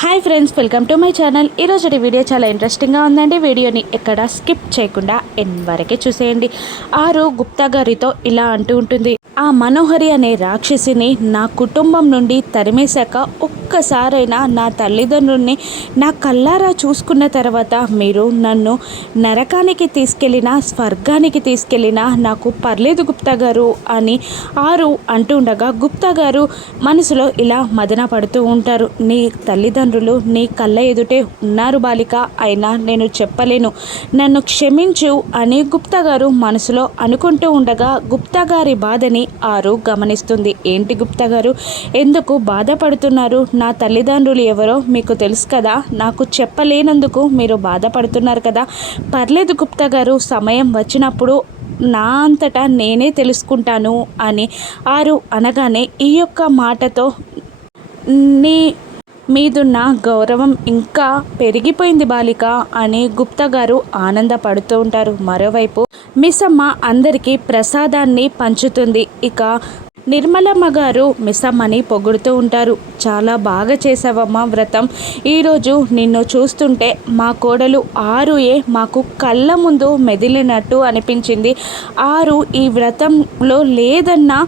Hi friends welcome to my channel. ఈరోజు video చాలా ఇంట్రెస్టింగ్గా ఉందండి. వీడియోని ఎక్కడ స్కిప్ చేయకుండా ఎన్ వరకే చూసేయండి. ఆరు గుప్తా గారితో ఇలా అంటూ ఉంటుంది. ఆ మనోహరి అనే రాక్షసిని నా కుటుంబం నుండి తరిమేశాక ఒక్కసారైనా నా తల్లిదండ్రుల్ని నా కల్లారా చూసుకున్న తర్వాత మీరు నన్ను నరకానికి తీసుకెళ్ళినా స్వర్గానికి తీసుకెళ్ళినా నాకు పర్లేదు గుప్తా గారు అని ఆరు అంటూ ఉండగా గుప్తా గారు మనసులో ఇలా మదన పడుతూ ఉంటారు. నీ తల్లిదండ్రులు నీ కళ్ళ ఎదుటే ఉన్నారు బాలిక. అయినా నేను చెప్పలేను. నన్ను క్షమించు అని గుప్తా గారు మనసులో అనుకుంటూ ఉండగా గుప్తా గారి బాధని ఆరు గమనిస్తుంది. ఏంటి గుప్తా గారు? ఎందుకు బాధపడుతున్నారు? నా తల్లిదండ్రులు ఎవరో మీకు తెలుసు కదా. నాకు చెప్పలేనందుకు మీరు బాధపడుతున్నారు కదా. పర్లేదు గుప్తా గారు సమయం వచ్చినప్పుడు నా అంతటా నేనే తెలుసుకుంటాను అని ఆరు అనగానే ఈ యొక్క మాటతో నీ మీదున్న గౌరవం ఇంకా పెరిగిపోయింది బాలిక అని గుప్తా గారు ఆనందపడుతూ ఉంటారు. మరోవైపు మిస్సమ్మ అందరికీ ప్రసాదాన్ని పంచుతుంది. ఇక నిర్మలమ్మ గారు మిస్సమ్మని పొగుడుతూ ఉంటారు. చాలా బాగా చేసావమ్మా వ్రతం. ఈరోజు నిన్ను చూస్తుంటే మా కోడలు ఆరు ఏ మాకు కళ్ళ ముందు మెదిలినట్టు అనిపించింది. ఆరు ఈ వ్రతంలో లేదన్నా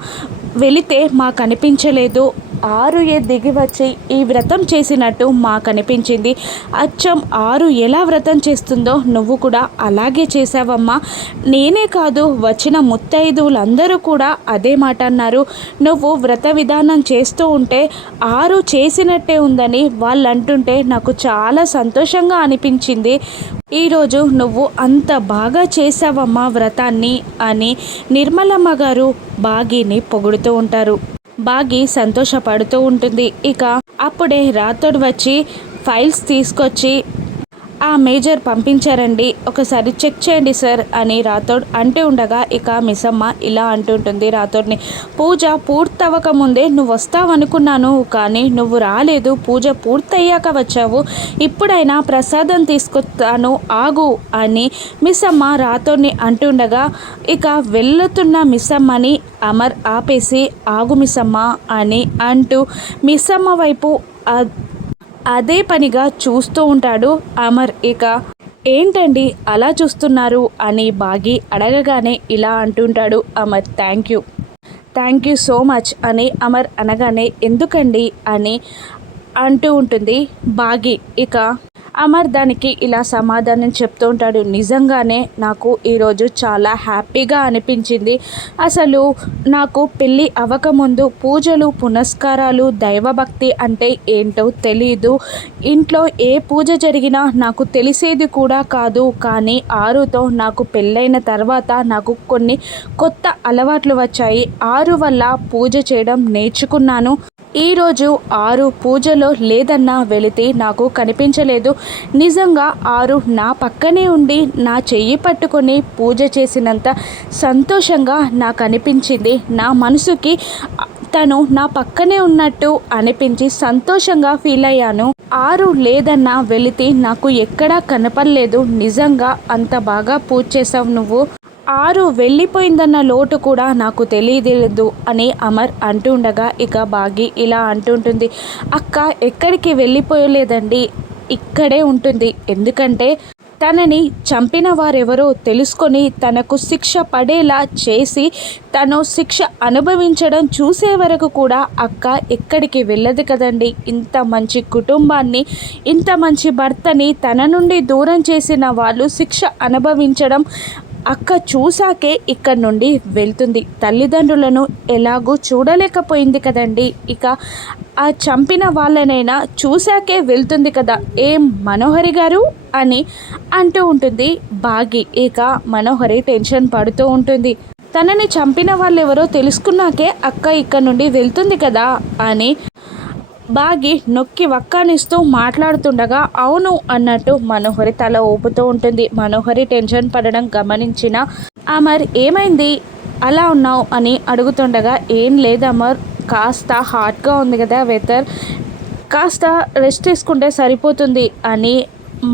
వెళితే మాకు అనిపించలేదు ఆరు ఏ దిగి వచ్చి ఈ వ్రతం చేసినట్టు మాకు అనిపించింది. అచ్చం ఆరు ఎలా వ్రతం చేస్తుందో నువ్వు కూడా అలాగే చేసావమ్మా నేనే కాదు వచ్చిన ముత్తైదువులందరూ కూడా అదే మాట అన్నారు. నువ్వు వ్రత విధానం చేస్తూ ఉంటే ఆరు చేసినట్టే ఉందని వాళ్ళు అంటుంటే నాకు చాలా సంతోషంగా అనిపించింది. ఈరోజు నువ్వు అంత బాగా చేసావమ్మా వ్రతాన్ని అని నిర్మలమ్మ గారు బాగీని పొగుడుతూ ఉంటారు. బాగి సంతోషపడుతూ ఉంటుంది. ఇక అప్పుడే రాతోడు వచ్చి ఫైల్స్ తీసుకొచ్చి ఆ మేజర్ పంపించారండి. ఒకసారి చెక్ చేయండి సార్ అని రాథోడ్ అంటూ ఉండగా ఇక మిసమ్మ ఇలా అంటుంటుంది రాథోడ్ని పూజ పూర్తవ్వక ముందే నువ్వు వస్తావనుకున్నాను కానీ నువ్వు రాలేదు. పూజ పూర్తయ్యాక వచ్చావు. ఇప్పుడైనా ప్రసాదం తీసుకొస్తాను ఆగు అని మిసమ్మ రాథోడ్ని అంటుండగా ఇక వెళ్తున్న మిస్సమ్మని అమర్ ఆపేసి ఆగు మిస్సమ్మ అని అంటూ మిస్సమ్మ వైపు అదే పనిగా చూస్తూ ఉంటాడు అమర్. ఇక ఏంటండి అలా చూస్తున్నారు? అని బాగి అడగగానే ఇలా అంటుంటాడు Amar. Thank you. Thank you so much అని అమర్ అనగానే ఎందుకండి అని అంటూ ఉంటుంది బాగి. ఇక అమర్ దానికి ఇలా సమాధానం చెప్తూ ఉంటాడు. నిజంగానే నాకు ఈరోజు చాలా హ్యాపీగా అనిపించింది. అసలు నాకు పెళ్ళి అవ్వకముందు పూజలు పునస్కారాలు దైవభక్తి అంటే ఏంటో తెలియదు ఇంట్లో ఏ పూజ జరిగినా నాకు తెలిసేది కూడా కాదు. కానీ ఆరుతో నాకు పెళ్ళైన తర్వాత నాకు కొన్ని కొత్త అలవాట్లు వచ్చాయి. ఆరు వల్ల పూజ చేయడం నేర్చుకున్నాను. ఈరోజు ఆరు పూజలో లేదన్నా వెళితే నాకు కనిపించలేదు. నిజంగా ఆరు నా పక్కనే ఉండి నా చెయ్యి పట్టుకొని పూజ చేసినంత సంతోషంగా నాకు అనిపించింది నా మనసుకి తను నా పక్కనే ఉన్నట్టు అనిపించి సంతోషంగా ఫీల్ అయ్యాను. ఆరు లేదన్నా వెళితే నాకు ఎక్కడా కనపడలేదు. నిజంగా అంత బాగా పూజ చేసావు నువ్వు. ఆరు వెళ్ళిపోయిందన్న లోటు కూడా నాకు తెలియదు అని అమర్ అంటుండగా ఇక బాగి ఇలా అంటుంటుంది అక్క ఎక్కడికి వెళ్ళిపోయలేదండి ఇక్కడే ఉంటుంది. ఎందుకంటే తనని చంపిన వారెవరో తెలుసుకొని తనకు శిక్ష పడేలా చేసి తను శిక్ష అనుభవించడం చూసే వరకు కూడా అక్క ఎక్కడికి వెళ్ళదు కదండి. ఇంత మంచి కుటుంబాన్ని ఇంత మంచి భర్తని తన నుండి దూరం చేసిన వాళ్ళు శిక్ష అనుభవించడం అక్క చూసాకే ఇక్కడి నుండి వెళ్తుంది. తల్లిదండ్రులను ఎలాగూ చూడలేకపోయింది కదండి. ఇక ఆ చంపిన వాళ్ళనైనా చూశాకే వెళ్తుంది కదా. ఏం మనోహరి గారు? అని అంటూ ఉంటుంది బాగి. ఇక మనోహరి టెన్షన్ పడుతూ ఉంటుంది. తనని చంపిన వాళ్ళు ఎవరో తెలుసుకున్నాకే అక్క ఇక్కడ నుండి వెళ్తుంది కదా అని బాగి నొక్కి వక్కానిస్తూ మాట్లాడుతుండగా అవును అన్నట్టు మనోహరి తల ఊపుతూ ఉంటుంది. మనోహరి టెన్షన్ పడడం గమనించిన అమర్ ఏమైంది? అలా ఉన్నావు అని అడుగుతుండగా ఏం లేదు అమర్ కాస్త హాట్గా ఉంది కదా వెదర్ కాస్త రెస్ట్ తీసుకుంటే సరిపోతుంది అని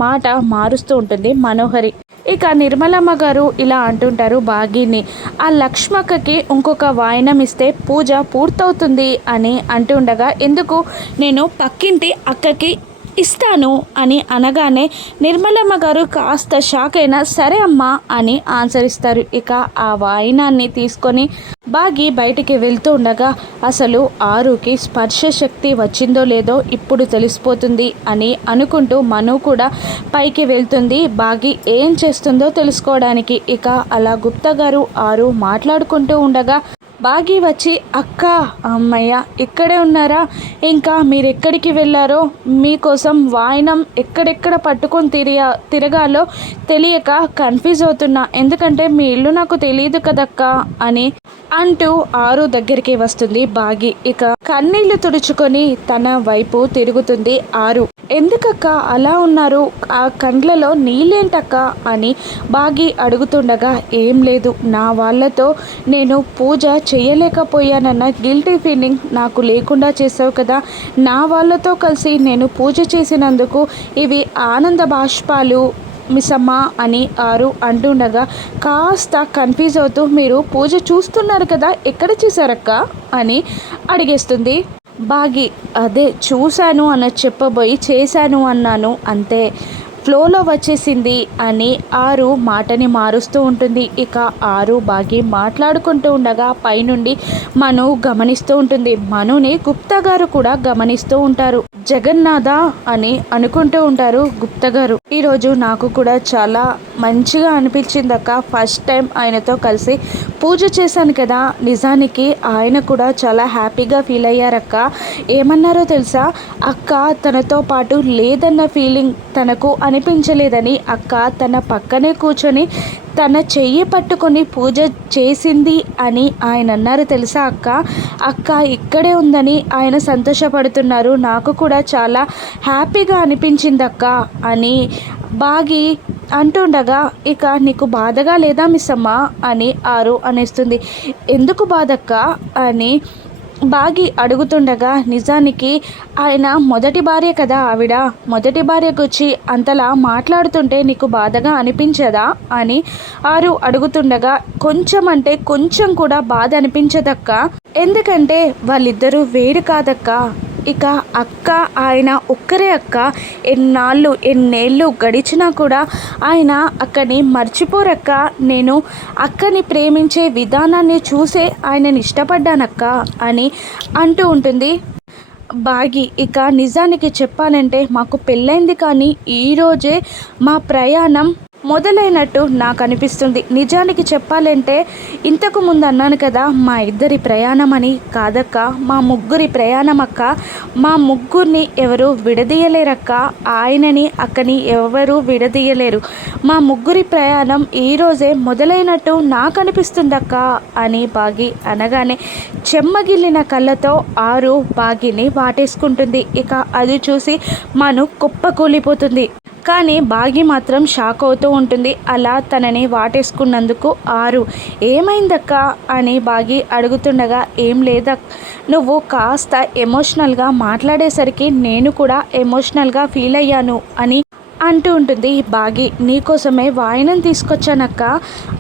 మాట మారుస్తూ ఉంటుంది మనోహరి. ఇక నిర్మలమ్మ గారు ఇలా అంటుంటారు బాగిని ఆ లక్ష్మక్కకి ఇంకొక వాయనం ఇస్తే పూజ పూర్తవుతుంది అని అంటుండగా ఎందుకు? నేను పక్కింటి అక్కకి ఇస్తాను అని అనగానే నిర్మలమ్మ గారు కాస్త షాక్ అయినా సరే అమ్మా అని ఆన్సర్ ఇస్తారు. ఇక ఆ వాయినాన్ని తీసుకొని బాగి బయటికి వెళ్తూ ఉండగా అసలు ఆరుకి స్పర్శ శక్తి వచ్చిందో లేదో ఇప్పుడు తెలిసిపోతుంది అని అనుకుంటూ మను కూడా పైకి వెళ్తుంది. బాగి ఏం చేస్తుందో తెలుసుకోవడానికి ఇక అలా గుప్తా గారు ఆరు మాట్లాడుకుంటూ ఉండగా బాగి వచ్చి అక్క అమ్మయ్య ఇక్కడే ఉన్నారా? ఇంకా మీరు ఎక్కడికి వెళ్ళారో? మీకోసం వాయనం ఎక్కడెక్కడ పట్టుకొని తిరిగా తిరగాలో తెలియక కన్ఫ్యూజ్ అవుతున్నా. ఎందుకంటే మీ ఇల్లు నాకు తెలియదు కదక్క అని అంటూ ఆరు దగ్గరికి వస్తుంది బాగి. ఇక కన్నీళ్ళు తుడుచుకొని తన వైపు తిరుగుతుంది ఆరు. ఎందుకక్క అలా ఉన్నారు? ఆ కండ్లలో నీళ్ళేంటక్క? అని బాగి అడుగుతుండగా ఏం లేదు. నా వాళ్ళతో నేను పూజ చేయలేకపోయానన్న గిల్టీ ఫీలింగ్ నాకు లేకుండా చేసావు కదా. నా వాళ్ళతో కలిసి నేను పూజ చేసినందుకు ఇవి ఆనంద బాష్పాలు. మిసమ్మా అని ఆరు అంటుండగా కాస్త కన్ఫ్యూజ్ అవుతూ మీరు పూజ చూస్తున్నారు కదా ఎక్కడ చేశారక్క? అని అడిగేస్తుంది. బాగి అదే చూశాను అని చెప్పబోయి చేశాను అన్నాను అంతే ఫ్లోలో వచ్చేసింది అని ఆరు మాటని మారుస్తూ ఉంటుంది. ఇక ఆరు బాగి మాట్లాడుకుంటూ ఉండగా పైనుండి మను గమనిస్తూ ఉంటుంది. మనుని గుప్తా గారు కూడా గమనిస్తూ ఉంటారు. జగన్నాథ అని అనుకుంటూ ఉంటారు గుప్తా గారు ఈరోజు నాకు కూడా చాలా మంచిగా అనిపించిందక్క ఫస్ట్ టైం ఆయనతో కలిసి పూజ చేశాను కదా. నిజానికి ఆయన కూడా చాలా హ్యాపీగా ఫీల్ అయ్యారక్క ఏమన్నారో తెలుసా? అక్క తనతో పాటు లేదన్న ఫీలింగ్ తనకు అనిపించలేదని అక్క తన పక్కనే కూర్చొని తన చెయ్యి పట్టుకొని పూజ చేసింది అని ఆయన అన్నారు. తెలుసా అక్క? అక్క ఇక్కడే ఉందని ఆయన సంతోషపడుతున్నారు. నాకు కూడా చాలా హ్యాపీగా అనిపించింది అక్క అని బాగి అంటుండగా ఇక నీకు బాధగా లేదా మిస్సమ్మా అని ఆరు అనేస్తుంది. ఎందుకు బాధక్క? అని బాగి అడుగుతుండగా నిజానికి ఆయన మొదటి భార్య కదా ఆవిడ? మొదటి భార్య గుచ్చి అంతలా మాట్లాడుతుంటే నీకు బాధగా అనిపించదా అని ఆరు అడుగుతుండగా కొంచెం అంటే కొంచెం కూడా బాధ అనిపించదక్క? ఎందుకంటే వాళ్ళిద్దరూ వేరు కాదక్క? ఇక అక్క ఆయన ఒక్కరే అక్క. ఎన్నాళ్ళు ఎన్నేళ్ళు గడిచినా కూడా ఆయన అక్కని మర్చిపోరక్క. నేను అక్కని ప్రేమించే విధానాన్ని చూసే ఆయనని ఇష్టపడ్డానక్క అని అంటూ ఉంటుంది. బాగి ఇక నిజానికి చెప్పాలంటే మాకు పెళ్ళైంది కానీ ఈరోజే మా ప్రయాణం మొదలైనట్టు నాకు అనిపిస్తుంది. నిజానికి చెప్పాలంటే ఇంతకు ముందు అన్నాను కదా మా ఇద్దరి ప్రయాణం అని కాదక్క మా ముగ్గురి ప్రయాణం అక్క మా ముగ్గురిని ఎవరు విడదీయలేరక్క ఆయనని అక్కని ఎవరు విడదీయలేరు. మా ముగ్గురి ప్రయాణం ఈరోజే మొదలైనట్టు నాకు అనిపిస్తుందక్క అని బాగి అనగానే చెమ్మగిల్లిన కళ్ళతో ఆరు బాగిని వాటేసుకుంటుంది. ఇక అది చూసి మను కుప్పకూలిపోతుంది. కానీ బాగి మాత్రం షాక్ అవుతూ ఉంటుంది. అలా తనని వాటేసుకున్నందుకు ఆరు. ఏమైందక్క? అని బాగి అడుగుతుండగా ఏం లేదా నువ్వు కాస్త ఎమోషనల్గా మాట్లాడేసరికి నేను కూడా ఎమోషనల్గా ఫీల్ అయ్యాను అని అంటూ ఉంటుంది బాగి నీకోసమే వాయినం తీసుకొచ్చానక్క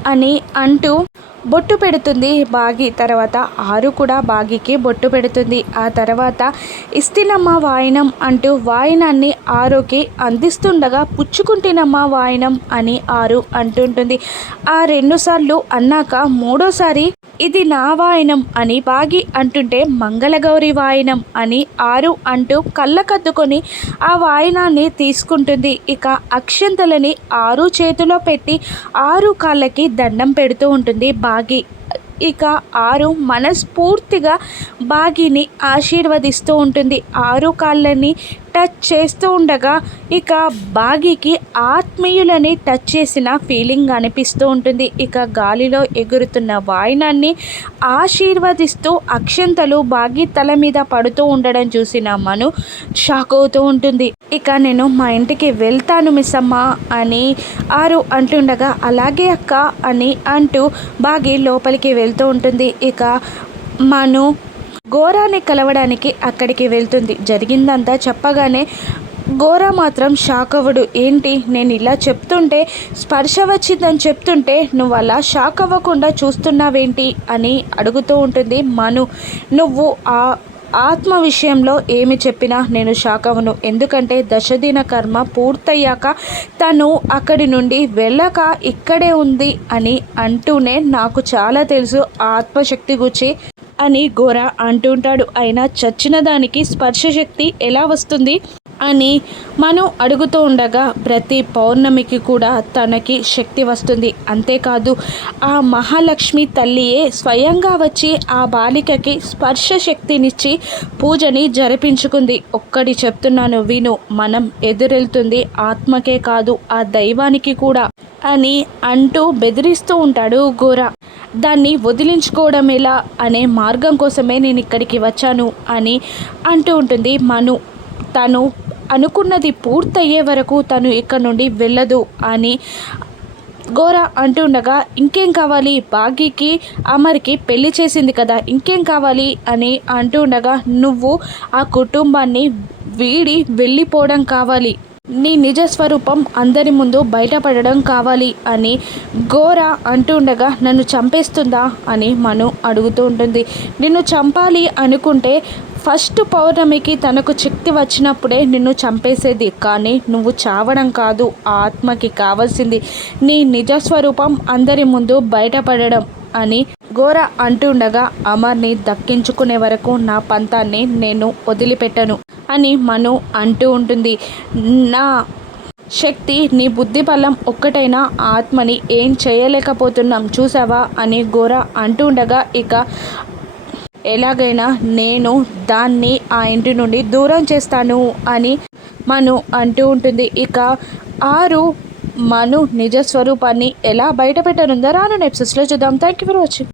అని అంటూ బొట్టు పెడుతుంది బాగి. తర్వాత ఆరు కూడా బాగికి బొట్టు పెడుతుంది. ఆ తర్వాత ఇస్తినమ్మ వాయినం అంటూ వాయినాన్ని ఆరుకి అందిస్తుండగా పుచ్చుకుంటేనమ్మ వాయినం అని ఆరు అంటుంటుంది ఆ రెండుసార్లు అన్నాక మూడోసారి ఇది నా వాయనం అని బాగి అంటుంటే మంగళగౌరి వాయనం అని ఆరు అంటూ కళ్ళకద్దుకొని ఆ వాయనాన్ని తీసుకుంటుంది. ఇక అక్షంతలని ఆరు చేతిలో పెట్టి ఆరు కాళ్ళకి దండం పెడుతూ ఉంటుంది బాగి. ఇక ఆరు మనస్ఫూర్తిగా బాగిని ఆశీర్వదిస్తూ ఉంటుంది. ఆరు కాళ్ళని టచ్ చేస్తూ ఉండగా ఇక బాగికి ఆత్మీయులని టచ్ చేసిన ఫీలింగ్ అనిపిస్తూ ఉంటుంది. ఇక గాలిలో ఎగురుతున్న వాయినాన్ని ఆశీర్వదిస్తూ అక్షంతలు బాగి తల మీద పడుతూ ఉండడం చూసిన మను షాక్ అవుతూ ఉంటుంది. ఇక నేను మా ఇంటికి వెళ్తాను మిస్ అమ్మ అని ఆరు అంటుండగా అలాగే అక్క అని అంటూ బాగి లోపలికి వెళ్తూ ఉంటుంది. ఇక మను గోరాని కలవడానికి అక్కడికి వెళ్తుంది. జరిగిందంతా చెప్పగానే గోరా మాత్రం షాక్ అవ్వడు. ఏంటి? నేను ఇలా చెప్తుంటే స్పర్శ వచ్చిందని చెప్తుంటే నువ్వు అలా షాక్ అవ్వకుండా చూస్తున్నావేంటి? అని అడుగుతూ ఉంటుంది మను. నువ్వు ఆ ఆత్మ విషయంలో ఏమి చెప్పినా నేను షాక్ అవను ఎందుకంటే దశదిన కర్మ పూర్తయ్యాక తను అక్కడి నుండి వెళ్ళక ఇక్కడే ఉంది అని అంటూనే నాకు చాలా తెలుసు ఆత్మశక్తి గురించి అని గోర అంటుంటాడు. అయినా చచ్చిన దానికి స్పర్శ శక్తి ఎలా వస్తుంది? అని మనం అడుగుతూ ఉండగా ప్రతి పౌర్ణమికి కూడా తనకి శక్తి వస్తుంది. అంతేకాదు ఆ మహాలక్ష్మి తల్లియే స్వయంగా వచ్చి ఆ బాలికకి స్పర్శ శక్తినిచ్చి పూజని జరిపించుకుంది. ఒక్కడి చెప్తున్నాను విను మనం ఎదురెళ్తుంది ఆత్మకే కాదు ఆ దైవానికి కూడా అని అంటూ బెదిరిస్తూ ఉంటాడు గోర దాన్ని వదిలించుకోవడం ఎలా అనే మార్గం కోసమే నేను ఇక్కడికి వచ్చాను అని అంటూ ఉంటుంది మను. తను అనుకున్నది పూర్తయ్యే వరకు తను ఇక్కడ నుండి వెళ్ళదు అని గోర అంటుండగా ఇంకేం కావాలి? భాగ్యకి అమర్కి పెళ్ళి చేసింది కదా ఇంకేం కావాలి? అని అంటుండగా నువ్వు ఆ కుటుంబాన్ని వీడి వెళ్ళిపోవడం కావాలి. నీ నిజ స్వరూపం అందరి ముందు బయటపడడం కావాలి అని ఘోర అంటుండగా నన్ను చంపేస్తుందా? అని మను అడుగుతూ ఉంటుంది. నిన్ను చంపాలి అనుకుంటే ఫస్ట్ పౌర్ణమికి తనకు శక్తి వచ్చినప్పుడే నిన్ను చంపేసేది. కానీ నువ్వు చావడం కాదు. ఆ ఆత్మకి కావాల్సింది నీ నిజస్వరూపం అందరి ముందు బయటపడడం అని ఘోర అంటుండగా అమర్ని దక్కించుకునే వరకు నా పంతాన్ని నేను వదిలిపెట్టను అని మను అంటూ ఉంటుంది. నా శక్తి నీ బుద్ధి బలం ఒక్కటైనా ఆత్మని ఏం చేయలేకపోతున్నాం చూసావా అని ఘోర అంటుండగా ఇక ఎలాగైనా నేను దాన్ని ఆ ఇంటి నుండి దూరం చేస్తాను అని మను అంటూ ఉంటుంది. ఇక ఆరు మను నిజ స్వరూపాన్ని ఎలా బయటపెట్టనుందో రాను నెప్సెస్లో చూద్దాం. Thank you for watching